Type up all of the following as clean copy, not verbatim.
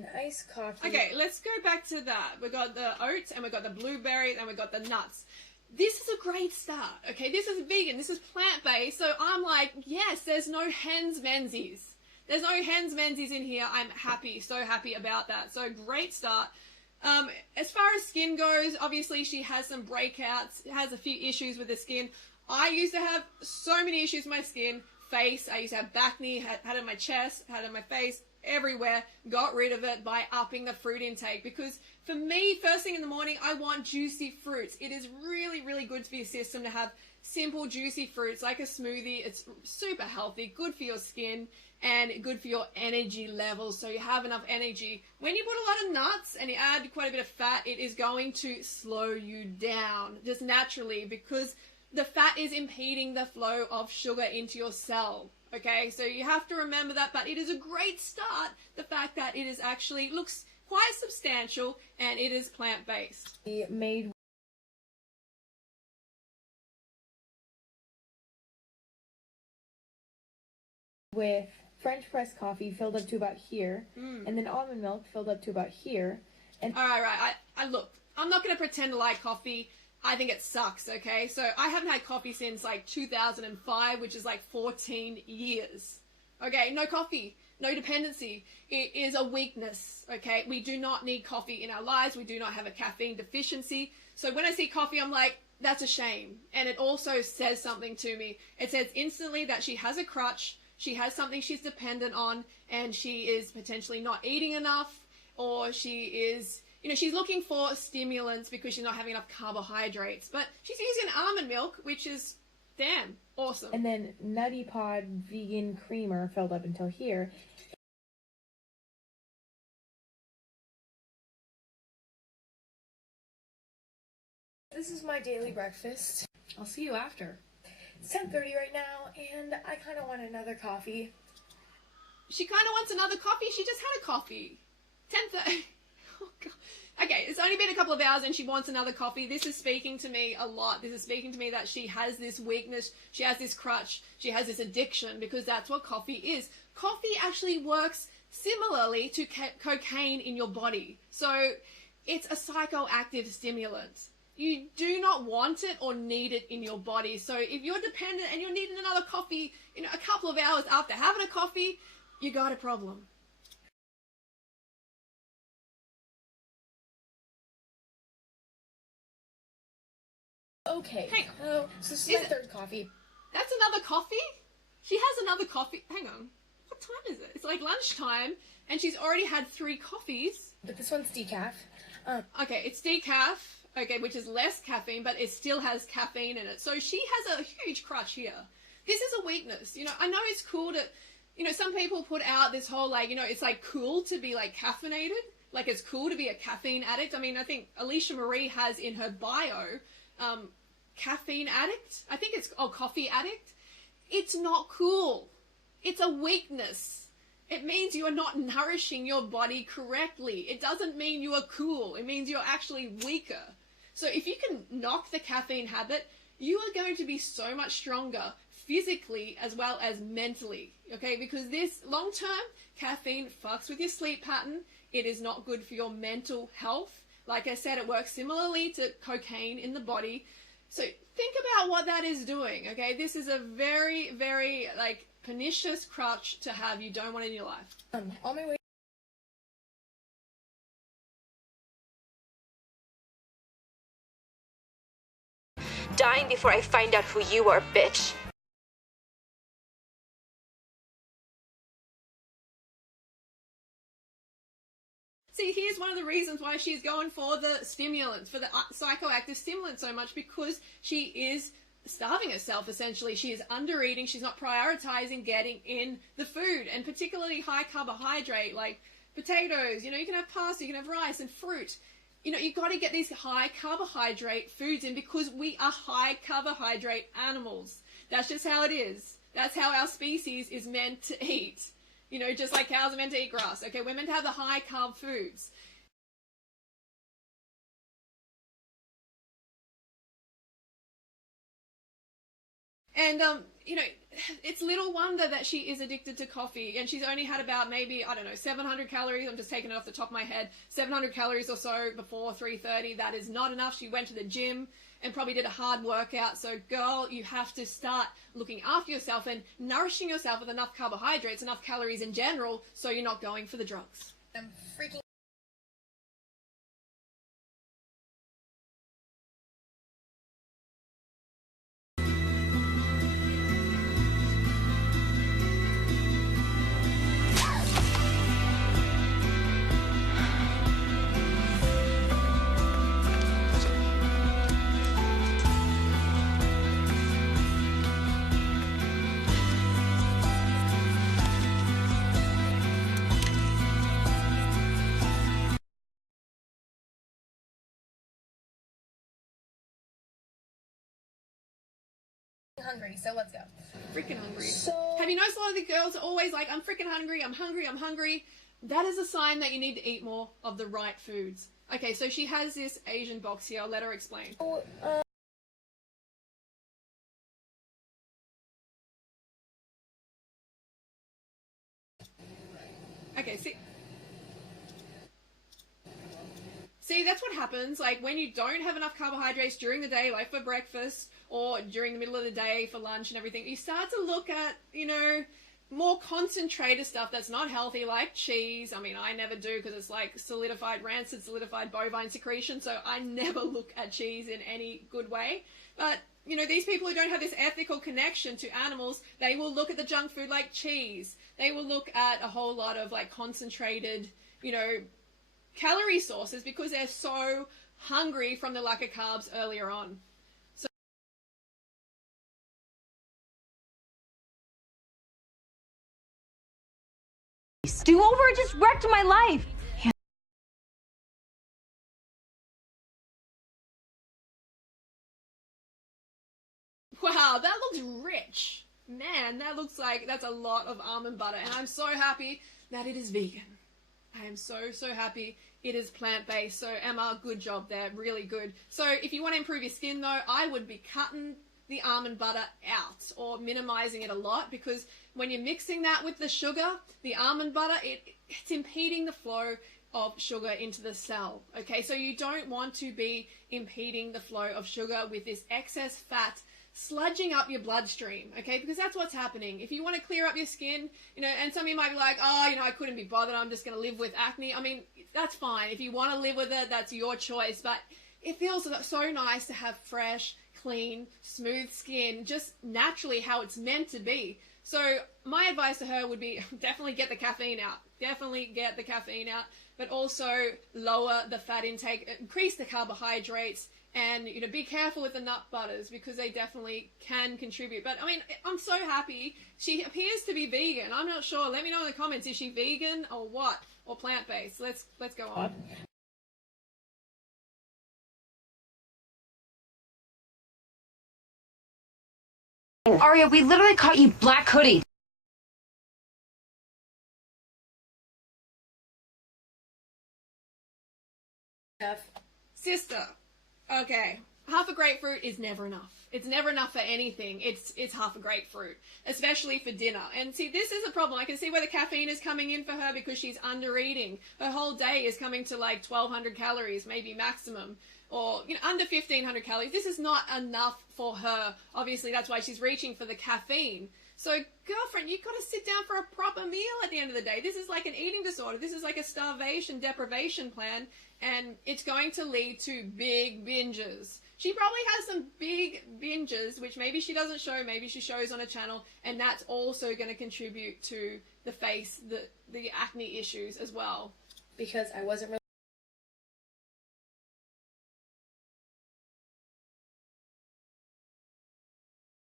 an iced coffee. Okay, let's go back to that. We got the oats and we got the blueberries and we got the nuts. This is a great start, okay? This is vegan, this is plant-based, so I'm like, yes, there's no hens menzies. There's no hens menzies in here. I'm happy, so happy about that. So great start. As far as skin goes, obviously she has some breakouts, has a few issues with the skin. I used to have so many issues with my skin. Face, I used to have acne, had it on my chest, had it on my face, everywhere. Got rid of it by upping the fruit intake, because for me, first thing in the morning, I want juicy fruits. It is really, really good for your system to have simple, juicy fruits like a smoothie. It's super healthy, good for your skin, and good for your energy levels, so you have enough energy. When you put a lot of nuts and you add quite a bit of fat, it is going to slow you down just naturally, because the fat is impeding the flow of sugar into your cell. Okay, so you have to remember that, but it is a great start, the fact that it is actually looks quite substantial and it is plant-based. Made with French press coffee filled up to about here, and then almond milk filled up to about here. And right. I look, I'm not going to pretend to like coffee. I think it sucks, okay? So I haven't had coffee since like 2005, which is like 14 years. Okay, no coffee, no dependency. It is a weakness, okay? We do not need coffee in our lives. We do not have a caffeine deficiency. So when I see coffee, I'm like, that's a shame. And it also says something to me. It says instantly that she has a crutch, she has something she's dependent on, and she is potentially not eating enough, or she is, she's looking for stimulants because she's not having enough carbohydrates. But she's using almond milk, which is, damn, awesome. And then Nutty Pod vegan creamer filled up until here. This is my daily breakfast. I'll see you after. It's 10:30 right now, and I kind of want another coffee. She kind of wants another coffee? She just had a coffee. 10:30. Oh, God. Okay, it's only been a couple of hours and she wants another coffee. This is speaking to me a lot. This is speaking to me that she has this weakness, she has this crutch, she has this addiction, because that's what coffee is. Coffee actually works similarly to cocaine in your body. So it's a psychoactive stimulant. You do not want it or need it in your body. So if you're dependent and you're needing another coffee, a couple of hours after having a coffee, you got a problem. Okay. Hey, so this is my third coffee. That's another coffee? She has another coffee. Hang on. What time is it? It's like lunchtime, and she's already had 3 coffees. But this one's decaf. Okay, it's decaf, okay, which is less caffeine, but it still has caffeine in it. So she has a huge crutch here. This is a weakness. I know it's cool to, some people put out this whole, it's like cool to be like caffeinated. Like it's cool to be a caffeine addict. I mean, I think Alicia Marie has in her bio, caffeine addict. I think it's, coffee addict. It's not cool. It's a weakness. It means you are not nourishing your body correctly. It doesn't mean you are cool. It means you're actually weaker. So if you can knock the caffeine habit, you are going to be so much stronger physically as well as mentally, okay? Because this long-term caffeine fucks with your sleep pattern. It is not good for your mental health. Like I said, it works similarly to cocaine in the body. So think about what that is doing, okay? This is a very, very, pernicious crutch to have. You don't want in your life. On my way. Dying before I find out who you are, bitch. See, here's one of the reasons why she's going for the stimulants, for the psychoactive stimulants so much, because she is starving herself, essentially. She is under eating. She's not prioritizing getting in the food, and particularly high carbohydrate, like potatoes. You can have pasta, you can have rice and fruit. You've got to get these high carbohydrate foods in, because we are high carbohydrate animals. That's just how it is. That's how our species is meant to eat. Just like cows are meant to eat grass. Okay, we're meant to have the high carb foods. And you know, it's little wonder that she is addicted to coffee, and she's only had about maybe, I don't know, 700 calories. I'm just taking it off the top of my head. 700 calories or so before 3:30. That is not enough. She went to the gym and probably did a hard workout. So, girl, you have to start looking after yourself and nourishing yourself with enough carbohydrates, enough calories in general, so you're not going for the drugs. I'm freaking hungry, so let's go. Freaking hungry. So Have you noticed a lot of the girls are always like, I'm freaking hungry, I'm hungry, I'm hungry? That is a sign that you need to eat more of the right foods. Okay, so she has this Asian box here. I'll let her explain. Okay, see, that's what happens, like, when you don't have enough carbohydrates during the day, like for breakfast, or during the middle of the day for lunch and everything, you start to look at, you know, more concentrated stuff that's not healthy, like cheese. I mean, I never do, because it's like rancid solidified bovine secretion, so I never look at cheese in any good way. But, you know, these people who don't have this ethical connection to animals, they will look at the junk food like cheese. They will look at a whole lot of, like, concentrated, you know, calorie sources, because they're so hungry from the lack of carbs earlier on. So do-over just wrecked my life. wow, that looks rich. Man, that looks like that's a lot of almond butter, and I'm so happy that it is vegan. I am so, so happy it is plant-based. So Emma, good job there, really good. So if you want to improve your skin though, I would be cutting the almond butter out or minimizing it a lot, because when you're mixing that with the sugar, the almond butter, it's impeding the flow of sugar into the cell. Okay, so you don't want to be impeding the flow of sugar with this excess fat sludging up your bloodstream, okay, because that's what's happening. If you want to clear up your skin, you know, and some of you might be like, oh, you know, I couldn't be bothered, I'm just going to live with acne. I mean, that's fine. If you want to live with it, that's your choice, but it feels so nice to have fresh, clean, smooth skin, just naturally how it's meant to be. So my advice to her would be definitely get the caffeine out. Definitely get the caffeine out, but also lower the fat intake, increase the carbohydrates, and, you know, be careful with the nut butters, because they definitely can contribute. But I mean, I'm so happy. She appears to be vegan. I'm not sure. Let me know in the comments, is she vegan or what? Or plant-based? Let's go on. Aria, we literally caught you black hoodie. Sister, okay, half a grapefruit is never enough. It's never enough for anything. It's half a grapefruit, especially for dinner. And see, this is a problem. I can see where the caffeine is coming in for her, because she's under eating. Her whole day is coming to like 1,200 calories, maybe maximum, or, you know, under 1,500 calories. This is not enough for her. Obviously, that's why she's reaching for the caffeine. So, girlfriend, you've got to sit down for a proper meal at the end of the day. This is like an eating disorder. This is like a starvation deprivation plan, and it's going to lead to big binges. She probably has some big binges, which maybe she doesn't show, maybe she shows on a channel, and that's also going to contribute to the face, the acne issues as well. because I wasn't really.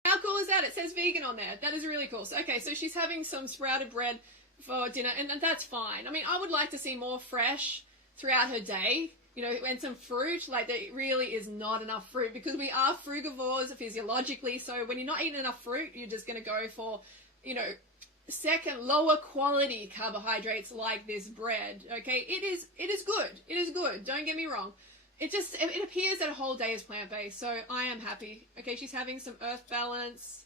How cool is that? It says vegan on there. That is really cool. So, okay, so she's having some sprouted bread for dinner, and that's fine. I mean, I would like to see more fresh throughout her day, you know, and some fruit. Like, there really is not enough fruit, because we are frugivores physiologically. So when you're not eating enough fruit, you're just going to go for, you know, second lower quality carbohydrates like this bread. Okay, it is good. It is good. Don't get me wrong. It appears that a whole day is plant-based, so I am happy. Okay, she's having some earth balance.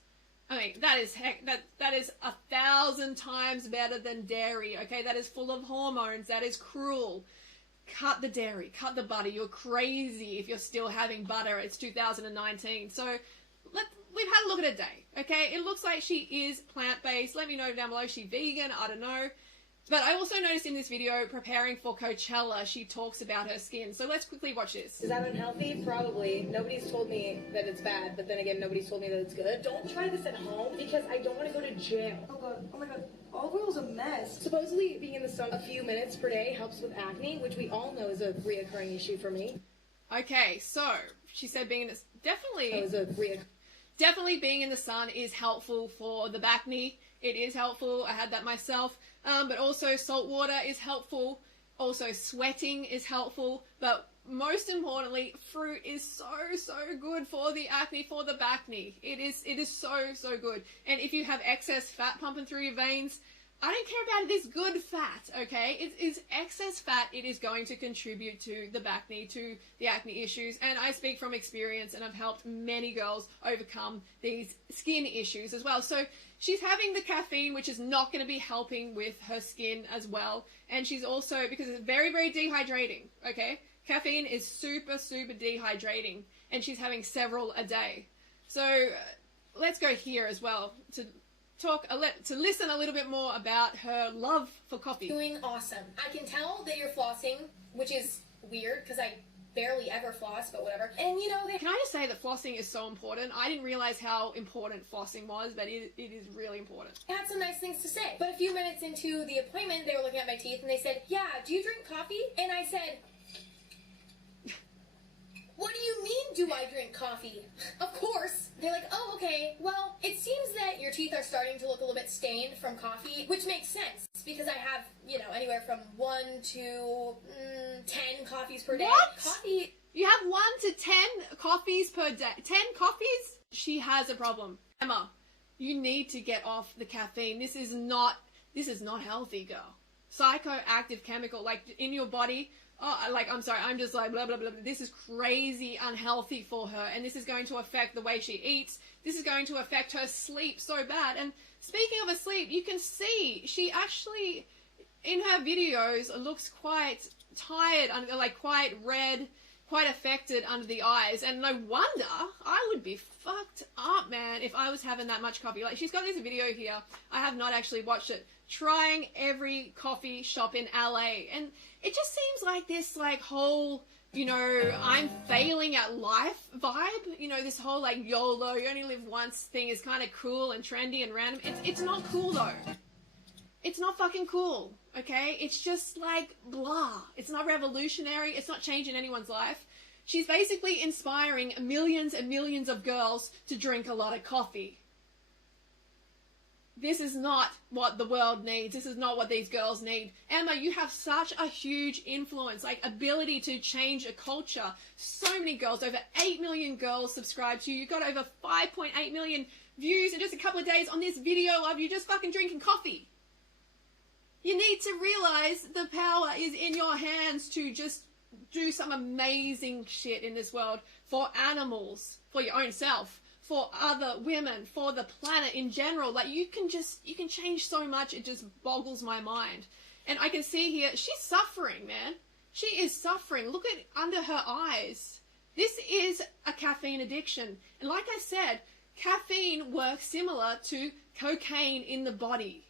I mean, that is 1,000 times better than dairy, okay? That is full of hormones. That is cruel. Cut the dairy, cut the butter. You're crazy if you're still having butter. It's 2019. So we've had a look at her day, okay? It looks like she is plant-based. Let me know down below if she's vegan. I don't know. But I also noticed in this video, preparing for Coachella, she talks about her skin. So let's quickly watch this. Is that unhealthy? Probably. Nobody's told me that it's bad, but then again, nobody's told me that it's good. Don't try this at home because I don't want to go to jail. Oh god, oh my god, olive oil's a mess. Supposedly, being in the sun a few minutes per day helps with acne, which we all know is a reoccurring issue for me. Okay, so she said being in this definitely being in the sun is helpful for the acne. It is helpful. I had that myself. But also salt water is helpful. Also sweating is helpful. But most importantly, fruit is so good for the acne, for the acne. It is so good. And if you have excess fat pumping through your veins, I don't care about it. It's good fat, okay? It is excess fat. It is going to contribute to the acne, to the acne issues. And I speak from experience, and I've helped many girls overcome these skin issues as well. So she's having the caffeine, which is not going to be helping with her skin as well. And she's also, because it's very dehydrating, okay? Caffeine is super dehydrating, and she's having several a day. So let's go here as well to listen a little bit more about her love for coffee. Doing awesome. I can tell that you're flossing, which is weird because I barely ever floss, but whatever. And you know, Can I just say that flossing is so important? I didn't realize how important flossing was, but it is really important. I had some nice things to say. But a few minutes into the appointment, they were looking at my teeth and they said, "Yeah, do you drink coffee?" And I said, "What do you mean, do I drink coffee?" Of course. They're like, "Oh, okay. Well, it seems that your teeth are starting to look a little bit stained from coffee," which makes sense because I have, you know, anywhere from 1 to 10 coffees per day. What? Coffee. You have 1 to 10 coffees per day. 10 coffees? She has a problem. Emma, you need to get off the caffeine. This is not healthy, girl. Psychoactive chemical, like in your body. Oh, like, I'm sorry, I'm just like, blah, blah, blah. This is crazy unhealthy for her, and this is going to affect the way she eats. This is going to affect her sleep so bad. And speaking of her sleep, you can see she actually, in her videos, looks quite tired, like quite red, quite affected under the eyes. And no wonder, I would be fucked up, man, if I was having that much coffee. Like, she's got this video here. I have not actually watched it. Trying every coffee shop in LA, and it just seems like this like whole, you know, I'm failing at life vibe. You know, this whole like YOLO, you only live once thing is kind of cool and trendy and random. It's not cool though. It's not fucking cool, okay? It's just like blah. It's not revolutionary. It's not changing anyone's life. She's basically inspiring millions and millions of girls to drink a lot of coffee. This is not what the world needs. This is not what these girls need. Emma, you have such a huge influence, like ability to change a culture. So many girls, over 8 million girls subscribe to you. You got over 5.8 million views in just a couple of days on this video of you just fucking drinking coffee. You need to realize the power is in your hands to just do some amazing shit in this world for animals, for your own self, for other women, for the planet in general. Like, you can change so much, it just boggles my mind. And I can see here, she's suffering, man. She is suffering. Look at under her eyes. This is a caffeine addiction. And like I said, caffeine works similar to cocaine in the body.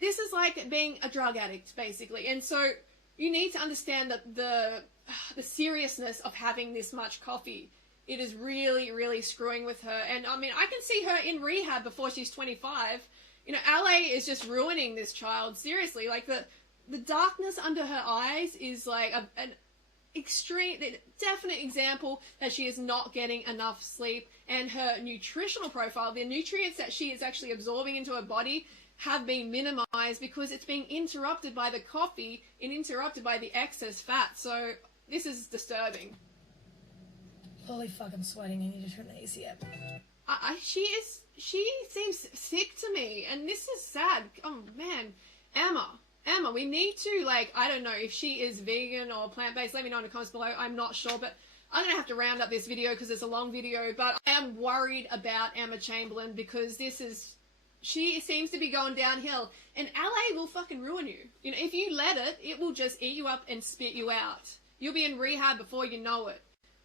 This is like being a drug addict, basically. And so you need to understand that the seriousness of having this much coffee. It is really screwing with her. And I mean, I can see her in rehab before she's 25. You know, LA is just ruining this child. Seriously, like the darkness under her eyes is like an extreme, definite example that she is not getting enough sleep. And her nutritional profile, the nutrients that she is actually absorbing into her body, have been minimized because it's being interrupted by the coffee and interrupted by the excess fat. So this is disturbing. Holy fuck, I'm sweating. I need to turn the AC up. She seems sick to me, and this is sad. Oh man, Emma, we need to, like, I don't know if she is vegan or plant-based. Let me know in the comments below. I'm not sure, but I'm going to have to round up this video because it's a long video, but I am worried about Emma Chamberlain because she seems to be going downhill, and LA will fucking ruin you. You know, if you let it, it will just eat you up and spit you out. You'll be in rehab before you know it.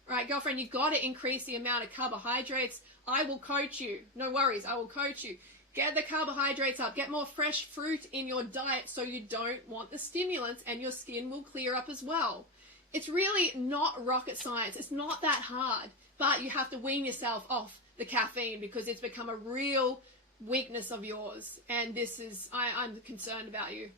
Right, girlfriend, you've got to increase the amount of carbohydrates. I will coach you. No worries, I will coach you. Get the carbohydrates up. Get more fresh fruit in your diet so you don't want the stimulants, and your skin will clear up as well. It's really not rocket science. It's not that hard. But you have to wean yourself off the caffeine because it's become a real weakness of yours. And I'm concerned about you.